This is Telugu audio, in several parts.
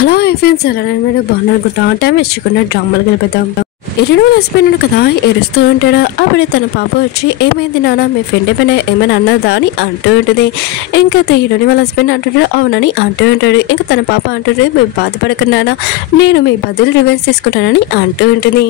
హలో ఫ్రెండ్స్, ఎలా మీరు బాగున్నారనుకుంటా. టైం ఇచ్చకుండా డ్రామాలు గెలిపిద్దాం. ఇరుడు హస్బెండ్ కదా ఏడుస్తూ ఉంటాడు. అప్పుడే తన పాప వచ్చి ఏమైంది నాన్న, మీ ఫ్రెండ్ పైన ఏమైనా అన్నదా అని అంటూ ఉంటుంది. ఇంకా ఇరుని వాళ్ళ హస్బెండ్ అంటుంటాడు అవునని అంటూ ఉంటాడు. ఇంకా తన పాప అంటుంది మీరు బాధపడకున్నానా, నేను మీ బదులు రివెంజ్ తీసుకుంటానని అంటూ ఉంటుంది.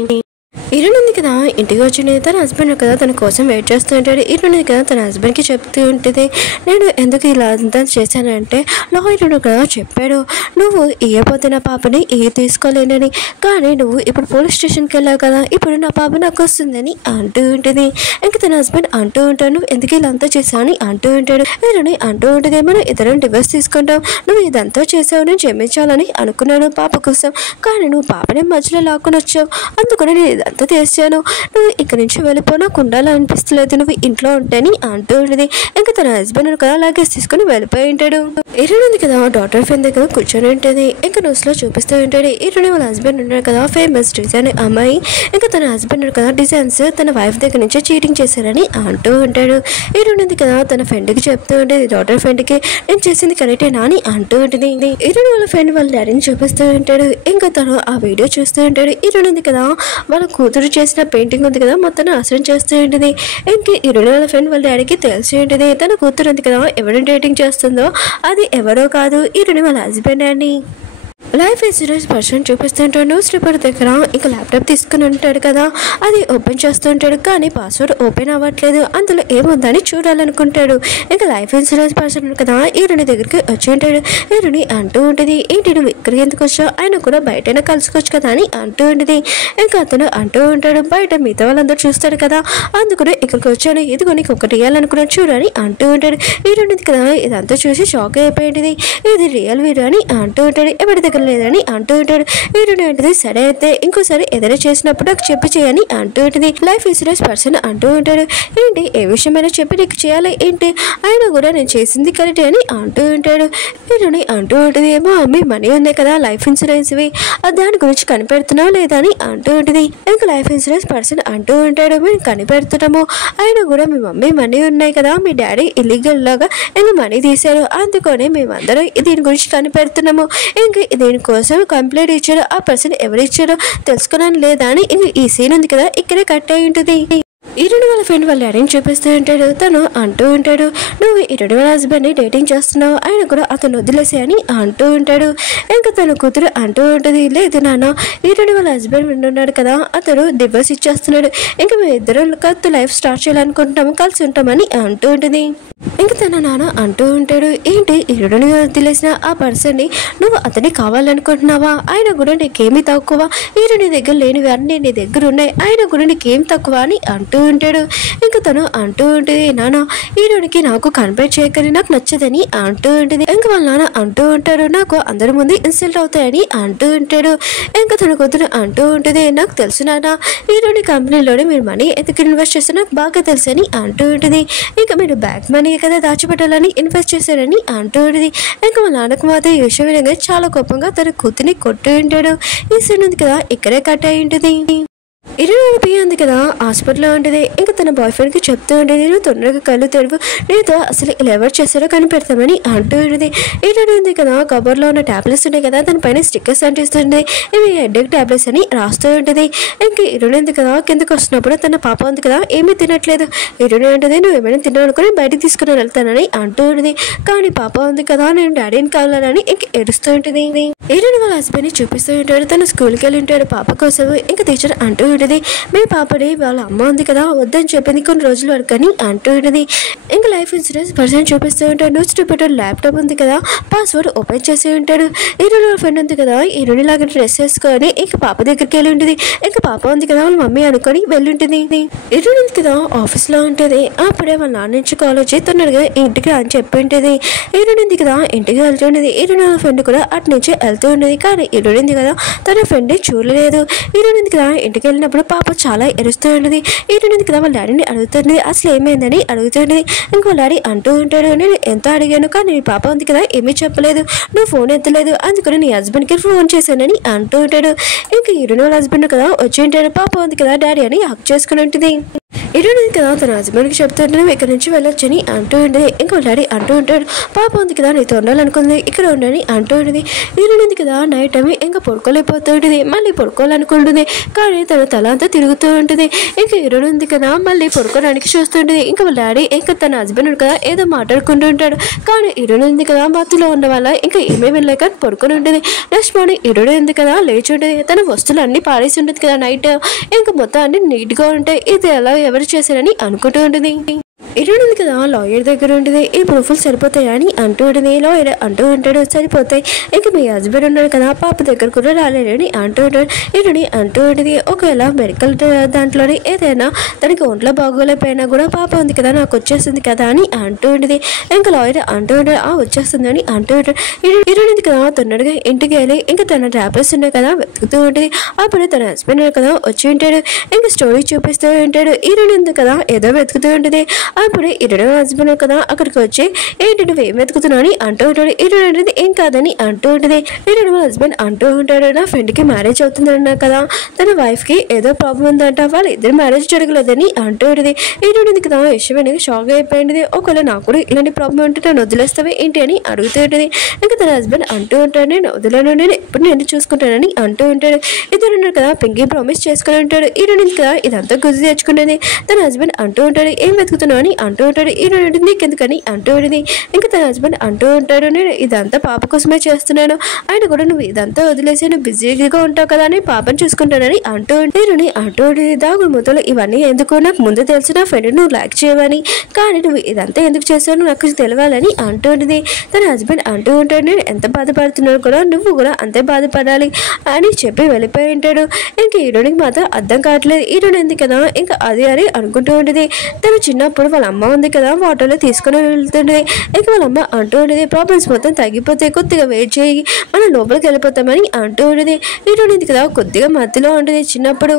ఇరునుంది కదా ఇంటికి వచ్చింది. తన హస్బెండ్ కదా తన కోసం వెయిట్ చేస్తూ ఉంటాడు. ఇరునుంది కదా తన హస్బెండ్కి చెప్తూ ఉంటుంది, నేను ఎందుకు ఇలా అంతా చేశానంటే లాయరుడు కదా చెప్పాడు, నువ్వు ఇయ్యపోతే నా పాపని తీసుకోలేనని, కానీ నువ్వు ఇప్పుడు పోలీస్ స్టేషన్కి వెళ్ళావు కదా, ఇప్పుడు నా పాప నాకు వస్తుందని అంటూ ఉంటుంది. ఇంకా తన హస్బెండ్ అంటూ ఉంటాడు నువ్వు ఎందుకు ఇలా అంతా చేసావు అని అంటూ ఉంటాడు. ఇరుని అంటూ ఉంటుంది మనం ఇద్దరం డివోర్స్ తీసుకుంటాం, నువ్వు ఇదంతా చేసావు, నేను క్షమించాలని అనుకున్నాను పాప కోసం, కానీ నువ్వు పాపని మధ్యలో లాక్కుని వచ్చావు, అందుకని నేను ఇదంతా చేశాను, నువ్వు ఇక్కడి నుంచి వెళ్ళిపో, నాకు ఉండాలనిపిస్తలేదు, నువ్వు ఇంట్లో ఉంటేని అంటూ ఉంటుంది. ఇంకా తన హస్బెండ్ కదా లగేజ్ తీసుకుని వెళ్ళిపోయి ఉంటాడు. ఇరునుంది కదా డాక్టర్ ఫ్రెండ్ దగ్గర కూర్చొని ఉంటుంది. ఇంకా న్యూస్ లో చూపిస్తూ ఉంటాడు. ఇరుని వాళ్ళ హస్బెండ్ ఉన్నాడు కదా ఫేమస్ డిజైన్ అమ్మాయి. ఇంకా తన హస్బెండ్ కదా డిజైన్స్ తన వైఫ్ దగ్గర నుంచి చీటింగ్ చేశారని అంటూ ఉంటాడు. ఇరునుంది కదా తన ఫ్రెండ్ కి చెప్తూ ఉంటుంది, డాక్టర్ ఫ్రెండ్ కి నేను చేసింది కరెక్టేనా అని అంటూ ఉంటుంది. ఇరుని వాళ్ళ ఫ్రెండ్ వాళ్ళ డాడీని చూపిస్తూ ఉంటాడు. ఇంకా తను ఆ వీడియో చూస్తూ ఉంటాడు. ఇరునుంది కదా వాళ్ళ కూతురు చేసిన పెయింటింగ్ ఉంది కదా మొత్తం నాశనం చేస్తూ ఉంటుంది. ఇంకా ఇరుని వాళ్ళ ఫ్రెండ్ వాళ్ళ డాడీకి తెలిసి ఉంటుంది తన కూతురు ఉంది కదా ఎవరిని డేటింగ్ చేస్తుందో అది ఎవరో కాదు ఇరుని వాళ్ళ హస్బెండ్ అని. లైఫ్ ఇన్సూరెన్స్ పర్సన్ చూపిస్తుంటాడు. న్యూస్ పేపర్ దగ్గర ఇంకా ల్యాప్టాప్ తీసుకుని ఉంటాడు కదా, అది ఓపెన్ చేస్తుంటాడు కానీ పాస్వర్డ్ ఓపెన్ అవ్వట్లేదు, అందులో ఏముందని చూడాలనుకుంటాడు. ఇంకా లైఫ్ ఇన్సూరెన్స్ పర్సన్ కదా ఈరుని దగ్గరికి వచ్చి ఉంటాడు. ఈరుని అంటూ ఉంటుంది ఏంటి నువ్వు ఇక్కడికి ఎందుకు వచ్చావు, ఆయన కూడా బయటైనా కలుసుకోవచ్చు కదా అని అంటూ ఉంటుంది. ఇంకా అతను అంటూ ఉంటాడు బయట మిగతా వాళ్ళందరూ చూస్తారు కదా, అందుకని ఇక్కడికి వచ్చాను, ఇదిగో నీకు ఒకటి ఇవ్వాలనుకున్నాను చూడని అంటూ ఉంటాడు. ఈరునిది కదా ఇదంతా చూసి షాక్ అయిపోయింది, ఇది రియల్ వీడియో అని అంటూ ఉంటాడు. ఎవరి దగ్గర లేదని అంటూ ఉంటాడు. వీరుడు ఏంటిది సరే అయితే ఇంకోసారి ఏదైనా చేసినప్పుడు నాకు చెప్పి చేయని అంటూ ఉంటుంది. లైఫ్ ఇన్సూరెన్స్ పర్సన్ అంటూ ఉంటాడు ఏంటి ఏ విషయమైనా చెప్పి నీకు చేయాలి ఏంటి, ఆయన కూడా నేను చేసింది కరెక్ట్ అని అంటూ ఉంటాడు. వీరుని అంటూ ఉంటుంది ఏమో అమ్మి మనీ ఉన్నాయి కదా లైఫ్ ఇన్సూరెన్స్ వి, దాని గురించి కనిపెడుతున్నావు లేదా అని అంటూ ఉంటుంది. ఇంకా లైఫ్ ఇన్సూరెన్స్ పర్సన్ అంటూ ఉంటాడు మేము కనిపెడుతున్నాము, ఆయన కూడా మీ మమ్మీ మనీ ఉన్నాయి కదా, మీ డాడీ ఇల్లీగల్ లాగా ఇంకా మనీ తీశారు, అందుకని మేమందరం దీని గురించి కనిపెడుతున్నాము, ఇంకా దీనికోసం కంప్లైంట్ ఇచ్చారు, ఆ పర్సన్ ఎవరు ఇచ్చారో తెలుసుకున్నాను లేదా అని ఈ సీన్ ఉంది కదా ఇక్కడే కట్ అయి ఉంటుంది. ఇరుడు వాళ్ళ ఫ్రెండ్ వాళ్ళ డాడీని చూపిస్తూ ఉంటాడు. తను అంటూ ఉంటాడు నువ్వు ఇరుడు వాళ్ళ హస్బెండ్ని డేటింగ్ చేస్తున్నావు, ఆయన కూడా అతను వదిలేసి అని అంటూ ఉంటాడు. ఇంకా తన కూతురు అంటూ ఉంటుంది లేదు నాన్న ఇరుడు వాళ్ళ హస్బెండ్ ఉన్నాడు కదా అతను డివోర్స్ ఇచ్చేస్తున్నాడు, ఇంకా మేము ఇద్దరు కొత్త లైఫ్ స్టార్ట్ చేయాలనుకుంటున్నాము కలిసి ఉంటామని అంటూ ఉంటుంది. ఇంకా తన నాన్న అంటూ ఉంటాడు ఏంటి ఇరుడుని వదిలేసిన ఆ పర్సన్ని నువ్వు అతన్ని కావాలనుకుంటున్నావా, ఆయన కూడా నీకేమీ తక్కువ, ఇరుని దగ్గర లేనివి అన్నీ నీ దగ్గర ఉన్నాయి, ఆయన కూడా నీకేం తక్కువ అని అంటూ ఉంటాడు. ఇంకా తను అంటూ ఉంటుంది నాన్న ఈరోడికి నాకు కన్వర్ట్ చేయకని నాకు నచ్చదని అంటూ ఉంటుంది. ఇంకా వాళ్ళ నాన్న అంటూ ఉంటాడు నాకు అందరి ముందు ఇన్సల్ట్ అవుతాయని అంటూ ఉంటాడు. ఇంకా తన కూతురు అంటూ ఉంటుంది నాకు తెలుసు నాన్న ఈరోడి కంపెనీలోనే మీరు మనీ ఎందుకు ఇన్వెస్ట్ చేస్తే నాకు బాగా తెలుసు అని అంటూ ఉంటుంది. ఇంకా మీరు బ్యాంక్ మనీ కదా దాచిపెట్టాలని ఇన్వెస్ట్ చేశారని అంటూ ఉంటుంది. ఇంకా వాళ్ళ నాన్నకు మాత్రం ఈ విషయం వినగా చాలా కోపంగా తన కూతురిని కొట్టు ఉంటాడు. ఈ సీన్ ఉంది కదా ఇక్కడే కట్ అయి ఉంటుంది. ఇరుని ఉంది కదా హాస్పిటల్లో ఉంటుంది. ఇంకా తన బాయ్ ఫ్రెండ్ కి చెప్తూ ఉంటుంది నేను తొందరగా కళ్ళు తెరువు, నేను అసలు ఇలా ఎవరు చేస్తారో కనిపెడతామని అంటూ ఉంటుంది. ఇరుని ఉంది కదా కబర్లో ఉన్న టాబ్లెట్స్ ఉన్నాయి కదా దానిపైన స్టిక్కర్స్ అంటిస్తుంది, ఇవి హెడ్ఏక్ టాబ్లెట్స్ అని రాస్తూ ఉంటుంది. ఇంకా ఇరుని ఉంది కదా కిందకి వస్తున్నప్పుడు తన పాప ఉంది కదా ఏమీ తినట్లేదు. ఇరుని ఉంటుంది నువ్వు ఏమైనా తిన్నావు అనుకుని బయటకు తీసుకుని వెళ్తానని అంటూ ఉంటుంది. కానీ పాప ఉంది కదా నేను డాడీని కావాలని ఇంక ఏడుస్తూ ఉంటుంది. ఇరుని వాళ్ళ హస్బెండ్ని చూపిస్తూ ఉంటాడు. తను స్కూల్కి వెళ్ళి ఉంటాడు పాప కోసం. ఇంకా టీచర్ అంటూ ఉంటుంది మీ పాపని వాళ్ళ అమ్మ ఉంది కదా వద్దని చెప్పింది కొన్ని రోజుల వరకు అని అంటూ ఉంటుంది. ఇంకా లైఫ్ ఇన్సూరెన్స్ పర్సన్ చూపిస్తూ ఉంటాడు. న్యూస్ పేపర్ ల్యాప్టాప్ ఉంది కదా పాస్వర్డ్ ఓపెన్ చేసి ఉంటాడు. ఇరుని ఫ్రెండ్ ఉంది కదా ఇరుని లాగా డ్రెస్ వేసుకొని ఇంకా పాప దగ్గరికి వెళ్ళి ఉంటుంది. ఇంకా పాప ఉంది కదా వాళ్ళ మమ్మీ అనుకొని వెళ్ళుంటుంది. ఇరుని ఉంది కదా ఆఫీస్ లో ఉంటుంది. అప్పుడే వాళ్ళ నాన్న నుంచి కాల్ వచ్చి తొందరగా ఇంటికి అని చెప్పి ఉంటుంది. ఇరుని ఉంది కదా ఇంటికి వెళ్తుండేది. ఇరుని ఫ్రెండ్ కూడా అటు నుంచి వెళ్తూ ఉండేది. కానీ ఇరుని కదా తన ఫ్రెండ్ చూడలేదు. ఇరుని కదా ఇంటికి వెళ్ళినప్పుడు పాప చాలా ఎరుస్తూ ఉండేది. ఇరుని కదా వాళ్ళ డాడీని అడుగుతుంది అసలు ఏమైందని అడుగుతుంది. ఇంకో డాడీ అంటూ ఉంటాడు నేను ఎంత అడిగాను కానీ నీ పాప ఉంది కదా ఏమీ చెప్పలేదు, నువ్వు ఫోన్ ఎత్తలేదు, అందుకని నీ హస్బెండ్కి ఫోన్ చేశానని అంటూ ఉంటాడు. ఇంకా ఇరుని వాళ్ళ హస్బెండ్ కదా వచ్చి ఉంటాడు. పాప ఉంది కదా డాడీ అని హక్ చేసుకుని ఉంటుంది. ఇటు కదా తన హస్బెండ్కి చెప్తుంటే ఇక్కడ నుంచి వెళ్ళొచ్చని అంటూ ఉంటుంది. ఇంకా డాడీ అంటూ ఉంటాడు, పాప ఉంది కదా నీతో ఉండాలనుకుంది, ఇక్కడ ఉండని అంటూ ఉంటుంది. ఇరునింది కదా నైట్ టైం ఇంకా పడుకోలేకపోతూ ఉంటుంది. మళ్ళీ పడుకోవాలనుకుంటుంది కానీ తన తల అంతా తిరుగుతూ ఉంటుంది. ఇంకా ఇరునింది కదా మళ్ళీ పడుకోవడానికి చూస్తుంటుంది. ఇంకా వాళ్ళ డాడీ ఇంకా తన హస్బెండ్ కదా ఏదో మాట్లాడుకుంటూ ఉంటాడు. కానీ ఇరునింది కదా మత్తులో ఉన్న వల్ల ఇంకా ఏమీ వెళ్ళలేక పడుకొని ఉంటుంది. నెక్స్ట్ మార్నింగ్ ఇరునింది కదా లేచి ఉంటుంది. తన వస్తువులు అన్ని పాడేసి ఉంటుంది కదా నైట్. ఇంకా మొత్తం అన్ని నీట్గా ఉంటాయి. ఇది ఎలా ఎవరు చేశారని అనుకుంటూ ఉంటుంది. ఇరునింది కదా లాయర్ దగ్గర ఉంటుంది. ఈ ప్రూఫ్లు సరిపోతాయా అని అంటూ ఉంటుంది. లాయర్ అంటూ ఉంటాడు సరిపోతాయి, ఇంకా మీ హస్బెండ్ ఉన్నాడు కదా పాప దగ్గర కూడా రాలేడని అంటూ ఉంటాడు. ఇరుని అంటూ ఉంటుంది ఒకవేళ మెడికల్ దాంట్లోనే ఏదైనా తనకి ఒంట్లో బాగోలేకపోయినా కూడా పాప ఉంది కదా నాకు వచ్చేస్తుంది కదా అని అంటూ ఉంటుంది. ఇంకా లాయర్ అంటూ ఉంటాడు వచ్చేస్తుందని అంటూ ఉంటాడు. ఇరునింది కదా తొందరగా ఇంటికి వెళ్ళి ఇంకా తన ర్యాపర్స్ ఉన్నాయి కదా వెతుకుతూ ఉంటుంది. అప్పుడు తన హస్బెండ్ కదా వచ్చి ఉంటాడు. ఇంకా స్టోరీ చూపిస్తూ ఉంటాడు. ఇరునింది కదా ఏదో వెతుకుతూ ఉంటుంది. అప్పుడు ఇరుడు హస్బెండ్ కదా అక్కడికి వచ్చి ఏంటి నువ్వు ఏం వెతుకుతున్నావు అని అంటూ ఉంటాడు. ఇరుడు అనేది ఏం కాదని అంటూ ఉంటుంది. ఇరుడు హస్బెండ్ అంటూ ఉంటాడు నా ఫ్రెండ్కి మ్యారేజ్ అవుతుందన్నా కదా తన వైఫ్కి ఏదో ప్రాబ్లం ఉందంట, వాళ్ళ ఇద్దరు మ్యారేజ్ జరగలేదని అంటూ ఉంటుంది. ఇరుడు కదా విషయం షాక్ అయిపోయింది. ఒకవేళ నాకు కూడా ఇలాంటి ప్రాబ్లం ఉంటే నన్ను వదిలేస్తావే ఏంటి అని అడుగుతూ ఉంటుంది. ఇంకా తన హస్బెండ్ అంటూ ఉంటాడు నేను వదిలేను, నేను ఎప్పుడు నేను చూసుకుంటానని అంటూ ఉంటాడు. ఇద్దరు ఉన్నారు కదా పింకీ ప్రామిస్ చేసుకుని ఉంటాడు. ఇరుడు కదా ఇదంతా గుర్తు తెచ్చుకునేది. తన హస్బెండ్ అంటూ ఉంటాడు ఏం వెతుకుతున్నావు అని అంటూ ఉంటాడు. ఈరోజు నీకెందుకని అంటూ ఉంటుంది. ఇంకా తన హస్బెండ్ అంటూ ఉంటాడు నేను ఇదంతా పాప కోసమే చేస్తున్నాను, ఆయన కూడా నువ్వు ఇదంతా వదిలేసి నువ్వు బిజీగా ఉంటావు కదా అని పాపను చూసుకుంటానని అంటూ ఉంటుంది. అంటూ ఉంటుంది దాగుడు మూతలు ఇవన్నీ ఎందుకు నాకు ముందు తెలిసిన ఫ్రెండ్ నువ్వు లైక్ చేయవని, కానీ నువ్వు ఇదంతా ఎందుకు చేస్తావు నాకు తెలవాలని అంటూ ఉంటుంది. తన హస్బెండ్ అంటూ ఉంటాడు నేను ఎంత బాధపడుతున్నాను కూడా నువ్వు కూడా అంతే బాధపడాలి అని చెప్పి వెళ్ళిపోయి ఉంటాడు. ఇంకా ఈరోడికి మాత్రం అర్థం కావట్లేదు ఈరోడు ఎందుకు కదా ఇంకా అది అని అనుకుంటూ ఉంటుంది. తను చిన్నప్పుడు వాళ్ళ అమ్మ ఉంది కదా వాటర్లో తీసుకుని వెళ్తుండేది. ఇంకా వాళ్ళ అమ్మ అంటూ ఉండేది ప్రాబ్లమ్స్ మొత్తం తగ్గిపోతే కొద్దిగా వెయిట్ చేయి మనం లోపలికి వెళ్ళిపోతామని అంటూ ఉండేది. ఈరోజు కదా కొద్దిగా మధ్యలో ఉంటుంది చిన్నప్పుడు.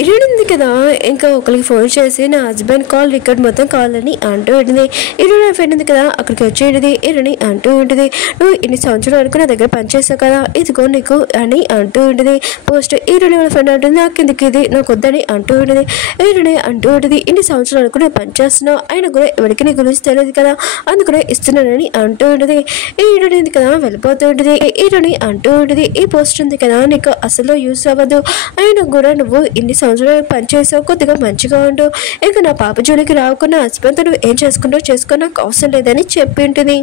ఇరునింది కదా ఇంకా ఒకరికి ఫోన్ చేసి నా హస్బెండ్ కాల్ రికార్డ్ మొత్తం కావాలని అంటూ ఉంటుంది. ఇరు నా ఫ్రెండ్ ఉంది కదా అక్కడికి వచ్చేది. ఇరుని అంటూ ఉంటుంది నువ్వు ఇన్ని సంవత్సరాల వరకు నా దగ్గర పనిచేస్తావు కదా ఇదిగో నీకు అని అంటూ ఉంటుంది పోస్ట్. ఇరుని వాళ్ళ ఫ్రెండ్ అంటుంది నాకు ఎందుకు ఇది నాకు వద్దని అంటూ ఉంటుంది. ఇరుని అంటూ ఉంటుంది ఇన్ని సంవత్సరాల వరకు నేను పనిచేస్తున్నావు ఆయన కూడా ఎవరికి నీ గురించి తెలియదు కదా అందుకనే ఇస్తున్నానని అంటూ ఉంటుంది. ఇరునింది కదా వెళ్ళిపోతూ ఉంటుంది. ఇరుని అంటూ ఉంటుంది ఈ పోస్ట్ ఉంది కదా నీకు అసలు యూస్ అవ్వదు, అయినా కూడా నువ్వు ఇన్ని సంవత్సరాలు పనిచేసావు కొద్దిగా మంచిగా ఉండు, ఇంకా నా పాప జోలికి రాకుండా హస్బెండ్తో నువ్వు ఏం చేసుకుంటావు చేసుకో నాకు అవసరం లేదని చెప్పి ఉంటుంది.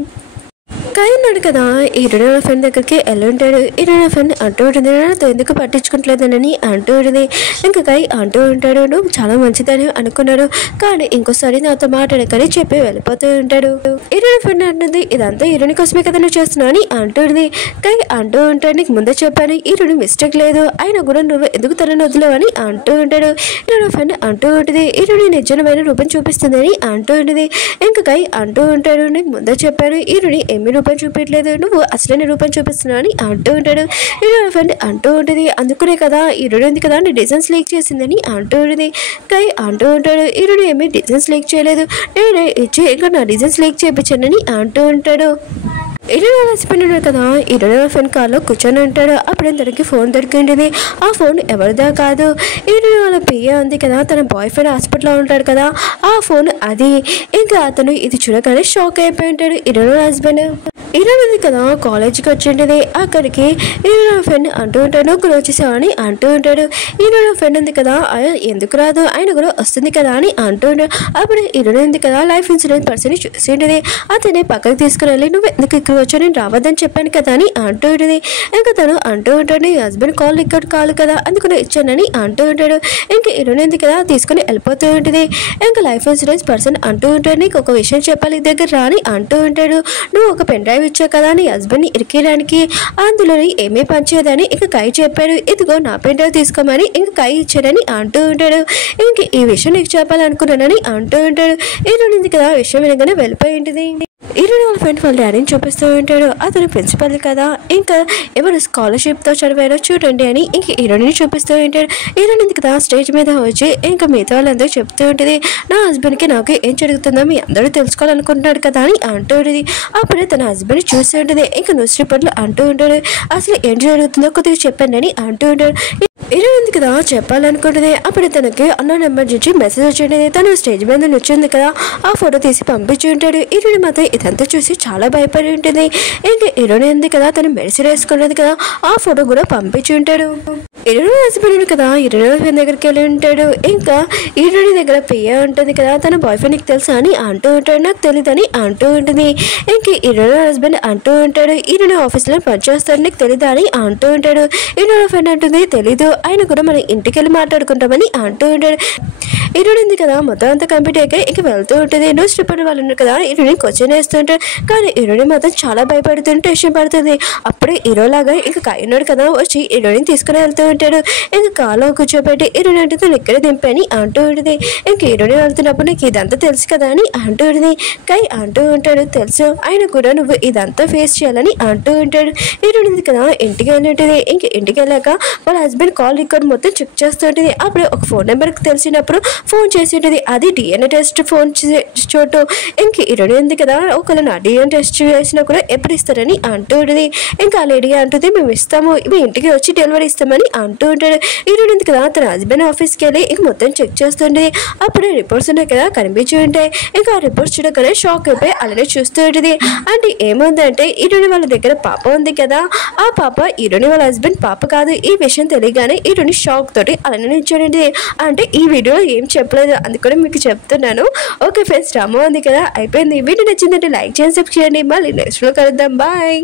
కై ఉన్నాడు కదా ఈ రెండు ఫ్రెండ్ దగ్గరికి వెళ్ళి ఉంటాడు. ఈ రెండు ఫ్రెండ్ అంటూ ఉంటుంది నాతో ఎందుకు పట్టించుకోవట్లేదని అంటూ ఉంటుంది. ఇంకా కై అంటూ ఉంటాడు నువ్వు చాలా మంచిదని అనుకున్నాడు కానీ ఇంకోసారి నాతో మాట్లాడకని చెప్పి వెళ్ళిపోతూ ఉంటాడు. ఈ రెండు ఫ్రెండ్ అంటుంది ఇదంతా ఈరుని కోసమే కదా నువ్వు చేస్తున్నావు అని అంటుంది. కై అంటూ ఉంటాడు నీకు ముందే చెప్పాను ఈరుని మిస్టేక్ లేదు అయినా కూడా నువ్వు ఎందుకు తనని వదిలేవు అని అంటూ ఉంటాడు. ఈ రెండు ఫ్రెండ్ అంటూ ఉంటుంది ఈరుని నిజమైన రూపం చూపిస్తుందని అంటూ ఉంటుంది. ఇంకా కై అంటూ ఉంటాడు నీకు ముందే చెప్పాను ఈరుని ఏమీ రూపం చూపించలేదు నువ్వు అసలైన రూపం చూపిస్తున్నావు అని అంటూ ఉంటాడు. ఈ ఫ్రెండ్ అంటూ ఉంటుంది అందుకునే కదా ఈ రెండు ఉంది కదా నీ డిజైన్స్ లీక్ చేసిందని అంటూ ఉంటుంది. కై అంటూ ఉంటాడు ఈ రెండు ఏమీ డిజైన్స్ లీక్ చేయలేదు నేను ఇచ్చి ఇంకా నా డిజైన్స్ లీక్ చేయించానని అంటూ ఉంటాడు. ఇరవై హస్బెండ్ ఉన్నాడు కదా ఇరవై ఫ్రెండ్ కార్లో కూర్చొని ఉంటాడు. అప్పుడే తనకి ఫోన్ దొరికింటుంది. ఆ ఫోన్ ఎవరిదా కాదు ఇరవై వాళ్ళ పియ్య ఉంది కదా తన బాయ్ ఫ్రెండ్ హాస్పిటల్లో ఉంటాడు కదా ఆ ఫోన్ అది. ఇంకా అతను ఇది చూడగానే షాక్ అయిపోయి ఉంటాడు. ఇరవై హస్బెండ్ ఇరవై కదా కాలేజీకి వచ్చింటుంది. అక్కడికి ఇరవై ఫ్రెండ్ అంటూ ఉంటాడు నువ్వు వచ్చేసావని అంటూ ఉంటాడు. ఇరవై ఫ్రెండ్ ఉంది కదా ఎందుకు రాదు ఆయన కూడా వస్తుంది కదా అని అంటూ ఉంటాడు. అప్పుడు ఇరవై ఉంది కదా లైఫ్ ఇన్సూరెన్స్ పర్సన్ చూసి ఉంటుంది. అతనే పక్కకి తీసుకుని వెళ్ళి నువ్వు ఎందుకు ఇక్కడ వచ్చా నేను రావద్దని చెప్పాను కదా అని అంటూ ఉంటుంది. ఇంకా తను అంటూ ఉంటాడు నీ హస్బెండ్ కాల్ రికార్డ్ కాదు కదా అందుకని ఇచ్చానని అంటూ ఉంటాడు. ఇంకా ఇరవై ఉంది కదా తీసుకుని వెళ్ళిపోతూ ఉంటుంది. ఇంకా లైఫ్ ఇన్సూరెన్స్ పర్సన్ అంటూ ఉంటాడు నీకు ఒక విషయం చెప్పాలి దగ్గర రాని అంటూ ఉంటాడు. నువ్వు ఒక పెన్ డ్రైవ్ ఇచ్చావు కదా నీ హస్బెండ్ని ఇరికేయడానికి అందులో ఏమీ పనిచేయదని ఇంకా కై చెప్పాడు ఇదిగో నా పెన్ డ్రైవ్ తీసుకోమని ఇంకా కై ఇచ్చాడని అంటూ ఉంటాడు. ఇంక ఈ విషయం నీకు చెప్పాలనుకున్నానని అంటూ ఉంటాడు. ఇరవై కదా విషయం వినగానే వెళ్ళిపోయి ఉంటుంది. ఇరవై వాళ్ళ ఫ్రెండ్ వాళ్ళ డాడీని చూపిస్తూ ఉంటాడు. అతను ప్రిన్సిపల్ కదా ఇంకా ఎవరు స్కాలర్షిప్తో చదివారో చూడండి అని ఇంక ఇరవైని చూపిస్తూ ఉంటాడు. ఇరవై కదా స్టేజ్ మీద వచ్చి ఇంకా మిగతా వాళ్ళందరూ చెప్తూ ఉంటుంది నా హస్బెండ్కి నాకు ఏం జరుగుతుందో మీ అందరూ తెలుసుకోవాలనుకుంటున్నాడు కదా అని అంటూ ఉంటుంది. అప్పుడే తన హస్బెండ్ చూస్తూ ఉంటుంది. ఇంకా న్యూస్ రిపోర్ట్లు అంటూ ఉంటాడు అసలు ఏం జరుగుతుందో కొద్దిగా చెప్పండి అని అంటూ ఉంటాడు. హీరోయిన్ ఉంది కదా చెప్పాలనుకుంటుంది. అప్పుడు తనకి అన్న నెంబర్ నుంచి మెసేజ్ వచ్చింది. తను స్టేజ్ మీద వచ్చింది కదా, ఆ ఫోటో తీసి పంపించి ఉంటాడు. హీరోయిన్ మాత్రం ఇదంతా చూసి చాలా భయపడి ఉంటుంది. ఇంకా హీరోయిన్ ఉంది కదా, తను మెడిసిన్ వేసుకున్నది కదా, ఆ ఫోటో కూడా పంపించి ఉంటాడు. హీరోయిన్ హస్బెండ్ కదా హీరోయిన్ దగ్గరికి వెళ్ళి ఉంటాడు. ఇంకా హీరోయిన్ దగ్గర ప్రియ ఉంటుంది కదా, తన బాయ్ ఫ్రెండ్ నీకు తెలుసా అని అంటూ ఉంటాడు. నాకు తెలియదని అంటూ ఉంటుంది. ఇంక హీరోయిన్ హస్బెండ్ అంటూ ఉంటాడు, హీరోయిన్ ఆఫీస్లో పనిచేస్తాడు నీకు తెలీదా అని అంటూ ఉంటాడు. హీరోయిన్ ఫ్రెండ్ అంటుంది తెలీదు, ఆయన కూడా మన ఇంటికి వెళ్ళి మాట్లాడుకుంటామని అంటూ ఉంటాడు. హీరోయిన్ ఉంది కదా మొత్తం అంతా కంప్లీట్ అయ్యాక ఇంక వెళ్తూ ఉంటుంది. న్యూస్ పేపర్ వాళ్ళు ఉన్నారు కదా, హీరోయిన్ క్వశ్చన్ వేస్తూ ఉంటాడు. కానీ హీరోయిన్ మాత్రం చాలా భయపడుతుంది, టెన్షన్ పడుతుంది. అప్పుడే హీరోలాగా ఇంకా కాయన్నాడు కదా వచ్చి హీరోయిన్ తీసుకుని వెళ్తూ ఉంటాడు. ఇంకా కాలో కూర్చోబెట్టి హీరోయిన్ అంటే తను ఎక్కడ దింపని అంటూ ఉంటుంది. ఇంక హీరోయిన్ వెళ్తున్నప్పుడు నాకు ఇదంతా తెలుసు కదా అని అంటూ ఉంటుంది. కై అంటూ ఉంటాడు తెలుసు, ఆయన కూడా నువ్వు ఇదంతా ఫేస్ చేయాలని అంటూ ఉంటాడు. హీరోయిన్ ఉంది కదా ఇంటికి వెళ్ళి ఉంటుంది. ఇంక ఇంటికి వెళ్ళాక వాళ్ళ హస్బెండ్ కాల్ రికార్డ్ మొత్తం చెక్ చేస్తూ ఉంటుంది. అప్పుడు ఒక ఫోన్ నెంబర్కి తెలిసినప్పుడు ఫోన్ చేసి ఉంటుంది. అది డిఎన్ఏ టెస్ట్ ఫోన్ చోటు. ఇంక హీరోయిన్ ఉంది కదా ఒకవేళ నా డిఎన్ఏ టెస్ట్ చేసినా కూడా ఎప్పుడు ఇస్తారని అంటూ ఉంటుంది. ఇంకా ఆ లేడీ అంటుంది మేము ఇస్తాము, మీ ఇంటికి వచ్చి డెలివరీ ఇస్తామని అంటూ ఉంటాడు. హీరోయిన్ ఉంది కదా తన హస్బెండ్ ఆఫీస్కి వెళ్ళి ఇంక మొత్తం చెక్ చేస్తుంది. అప్పుడు రిపోర్ట్స్ ఉన్నాయి కదా కనిపించి ఉంటాయి. ఇంకా ఆ రిపోర్ట్స్ చూడగానే షాక్ అయిపోయి అలానే చూస్తూ ఉంటుంది. అంటే ఏముందంటే హీరోయిన్ వాళ్ళ దగ్గర పాప ఉంది కదా, ఆ పాప హీరోయిన్ వాళ్ళ హస్బెండ్ పాప కాదు. ఈ విషయం తెలియగానే హీరోయిన్ షాక్ తోటి అలానే నిల్చోండి. అంటే ఈ వీడియో ఏం చెప్పలేదు, అందుకని మీకు చెప్తున్నాను. ఓకే ఫ్రెండ్స్, డ్రామా ఉంది కదా అయిపోయింది. వీడియో నచ్చిందంటే లైక్ చేయండి, సబ్స్క్రైబ్ చేయండి. మళ్ళీ నెక్స్ట్ లో కలుద్దాం. బాయ్.